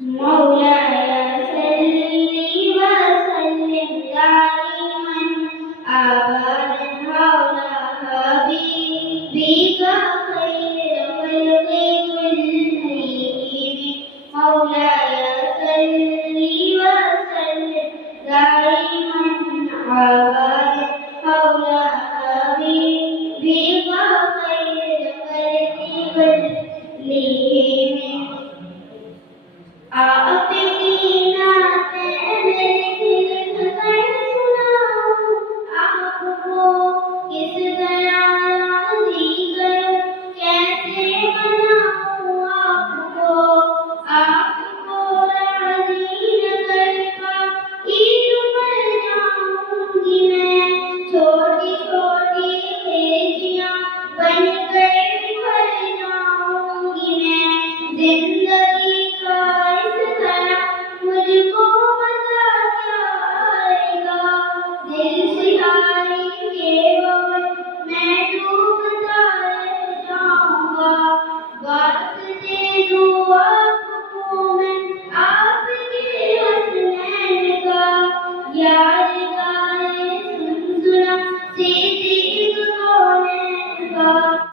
مولاي صل وسلم دائما أبدا على حبيبك خير الخلق كلهم مولاي صل وسلم دائما أبدا على حبيبك خير الخلق كلهم आपकी नातें मेरे दिल कर सुनाऊं आपको किस तरह राज़ी करूं कैसे मनाऊं आपको राज़ी न कर ईद पर जाऊंगी मैं छोटी छोटी भेजियां बनकर भर जाऊंगी मैं जिंदगी का मुझको मजा क्या आएगा दिल सिहारी के वक्त मैं डूबता रह जाऊंगा वास्ते दुआ आपको मैं आपके हसनैन का या